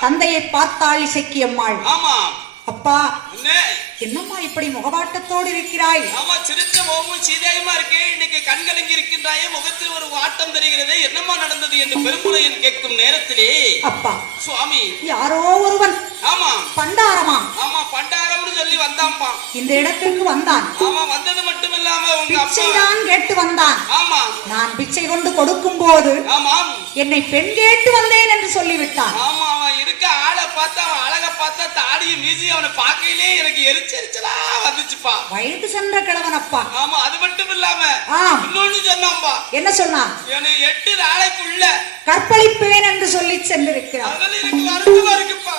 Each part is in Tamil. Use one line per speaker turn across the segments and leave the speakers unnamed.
தந்தையை பார்த்தாள் இசைக்கு அம்மாள்.
ஆமா.
அப்பா
என்ன
என்னம்மா இப்படி முகவாட்டத்தோடு இருக்கிறாய்?
ஆமா சிரிச்ச முகமும் சீதையுமா இருக்கே. இன்னைக்கு கண்கலங்கி இருக்கின்றாயே. முகத்தில் ஒரு வாட்டம் தெரிகிறது. என்னம்மா நடந்தது என்று பெருமுறையன் கேட்கும் நேரத்திலே.
அப்பா
சுவாமி.
யாரோ ஒருவன்.
ஆமா.
பண்டாரமா?
ஆமா பண்டாரம்னு சொல்லி வந்தாம்பா
இந்த இடத்திற்கு வந்தான்.
ஆமா வந்தது மட்டும் இல்லாம உங்க அப்பா.
கேட்டு வந்தான்.
ஆமா.
நான் பிச்சை கொண்டு கொடுக்கும் போது
ஆமாம்.
என்னை பெண் கேட்டு வந்தேன் என்று சொல்லிவிட்டான்.
ஆமா இருக்க ஆளை பார்த்தா அவன் அழக பார்த்தா தாடியும் மீசி அவனை பார்க்கையிலே எனக்கு எரிச்செரிச்சலா வந்துச்சுப்பா.
வயது சென்ற கிழவன் அப்பா
ஆமா அது மட்டும் இல்லாம இன்னொன்னு சொன்னாம்பா
என்ன சொன்னான்
என்னை எட்டு நாளைக்குள்ள
கற்பழிப்பேன் என்று சொல்லி சென்றிருக்கிறான்.
அதனால எனக்கு வருத்தமா இருக்குப்பா.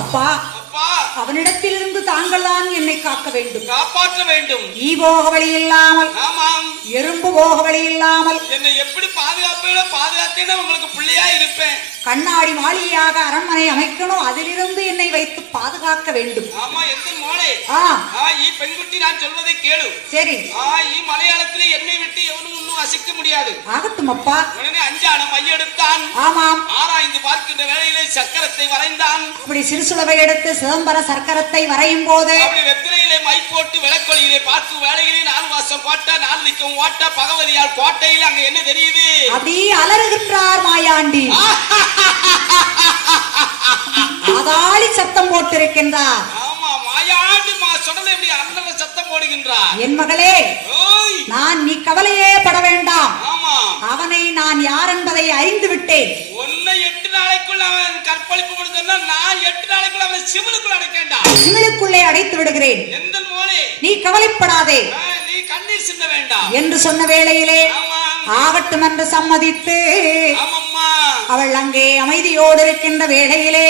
அப்பா
அப்பா.
அவனிடத்திலிருந்து தாங்கள்தான் என்னை காக்க வேண்டும்.
காப்பாற்ற வேண்டும்.
ஈ போக வழி இல்லாமல்
ஆமாம்
எறும்பு போக வழி இல்லாமல்
என்னை எப்படி பாதுகாப்பீங்களோ பாதுகாத்தேன்னு உங்களுக்கு பிள்ளையா இருப்பேன்.
கண்ணாடி மாளிகையாக அரண்மனை அமைக்கணும். அதிலிருந்து என்னை வைத்து பாதுகாக்க வேண்டும்.
ஆமா எந்த மோளே
ஆ.
ஆ ஈ பெண்குட்டி நான் சொல்வதை கேளு.
சரி.
ஆ ஈ மலையாளத்திலே என்னை விட்டு எவனும் இன்னும் அசைக்க முடியாது.
ஆகட்டும் அப்பா.
உடனே அஞ்சான மையெடுத்தான்.
ஆமாம்.
ஆராய்ந்து பார்க்கின்ற வேளையிலே சக்கரத்தை வரைந்தான்.
அப்படி சிறுசுளவை எடுத்து சிதம்பர சர்க்கரத்தை வரையும் போது
அப்படி வெத்திரையிலே மை போட்டு விளக்கொலியிலே பார்த்து வேலையிலே நாலு மாசம் கோட்டை நாலு நிற்கும் ஓட்ட பகவதியால் கோட்டையில் அங்க என்ன தெரியுது?
அப்படி அலறுகின்றார் மாயாண்டி. ஆதாளி சத்தம் போட்டிருக்கின்றார்.
ஆமா மாயாண்டு மா சொடலை இப்படி அண்ணன சத்தம் போடுகின்றார்?
என் மகளே நான் நீ கவலையே பட வேண்டாம்.
ஆமா.
அவனை நான் யார் என்பதை அறிந்து விட்டேன்.
அவன் சிவனுக்குள்ள அடைக்கேண்டா.
சிமிழுக்குள்ளே அடைத்து விடுகிறேன்.
எந்த மோனே.
நீ கவலைப்படாதே.
நீ கண்ணீர் சிந்த வேண்டாம்
என்று சொன்ன வேளையிலே ஆகட்டும் என்று சம்மதித்து அவள் அங்கே அமைதியோடு இருக்கின்ற வேளையிலே